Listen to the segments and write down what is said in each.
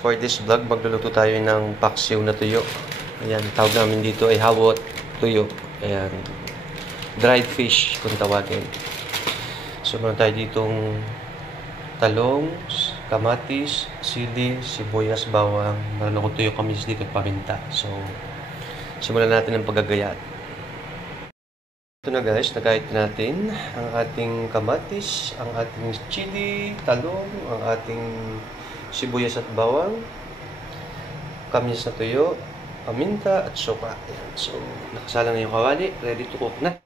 for this vlog, magluluto tayo ng paksiw na tuyo. Ayan, tawag namin dito ay hawot tuyo. Ayan, dried fish kung tawagin. So, meron tayo ditong talong, kamatis, sili, sibuyas, bawang. Meron akong tuyo kamis dito at paminta. So, simulan natin ang paggagayat. Ito na guys, nagayat natin ang ating kamatis, ang ating chili, talong, ang ating sibuyas at bawang, kamis na tuyo, paminta at suka. Ayan. So, nakasala na yung kawali, ready to cook na.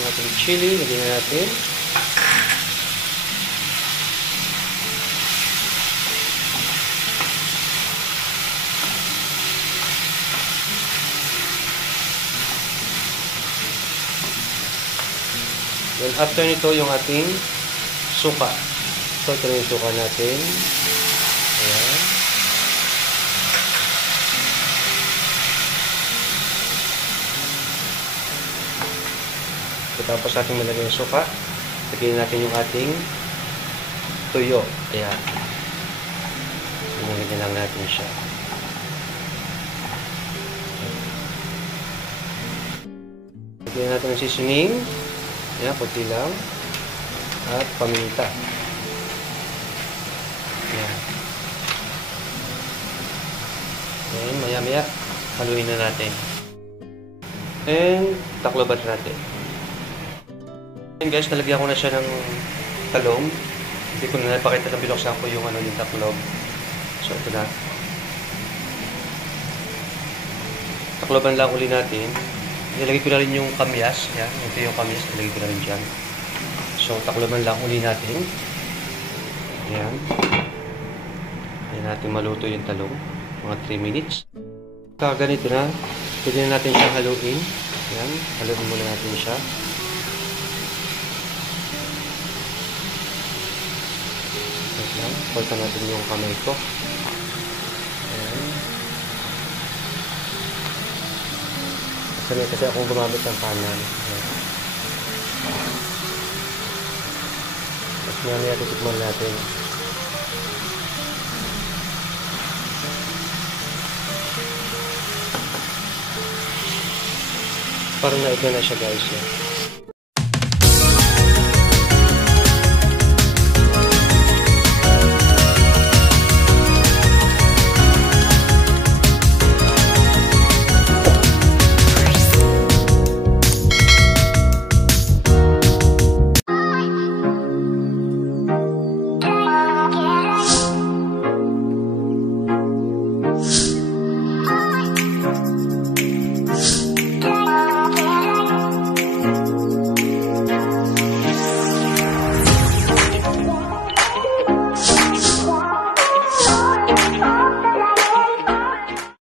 Yung ating chili, lagyan natin. Then after nito yung ating suka. So ito na yung suka natin. Ayan. Tapos natin malagay yung suka, lagyan natin yung ating tuyo. Ayan. Sinulagyan lang natin siya. Lagyan natin ang seasoning. Ayan, kunti lang. At paminta. Ayan. Ayan, maya-maya, haluin na natin. And takloban natin. And guys, nalagyan ko na siya ng talong. Hindi ko na napakita na binuksan ko yung yung taklob. So, ito na. Takloban lang uli natin. Nilagay ko na rin yung kamyas. Yan, ito yung kamyas. Nilagay ko na rin dyan. So, takloban lang uli natin. Ayan. Ayan natin maluto yung talong. Mga 3 minutes. Ganito na. Pwede na natin siyang haluin. Ayan. Haluin muna natin siya. Pagka natin yung kamay ko. Ayan. Kasi akong gumamit ng kanan. Ayan. Tapos mamaya titikman natin. Parang naiga na siya guys. Yan.